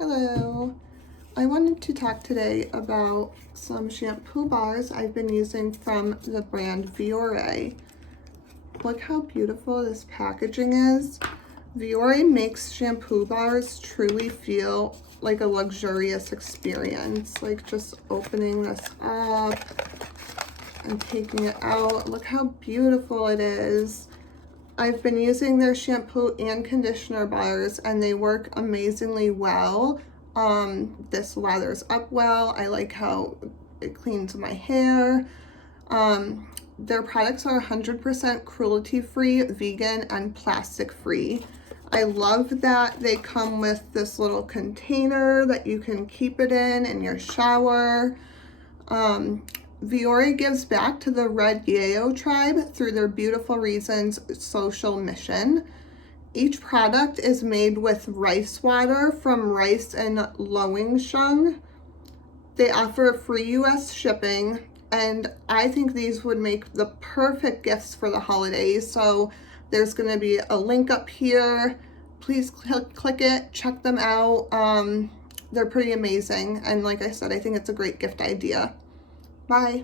Hello, I wanted to talk today about some shampoo bars I've been using from the brand Viore. Look how beautiful this packaging is. Viore makes shampoo bars truly feel like a luxurious experience. Like just opening this up and taking it out. Look how beautiful it is. I've been using their shampoo and conditioner bars and they work amazingly well. This lathers up well. I like how it cleans my hair. Their products are 100% cruelty-free, vegan, and plastic-free. I love that they come with this little container that you can keep it in your shower. Viore gives back to the Red Yayo tribe through their Beautiful Reasons social mission. Each product is made with rice water from rice in Loingshung. They offer free US shipping, and I think these would make the perfect gifts for the holidays. So there's going to be a link up here. Please click it, check them out. They're pretty amazing, and like I said, I think it's a great gift idea. Bye.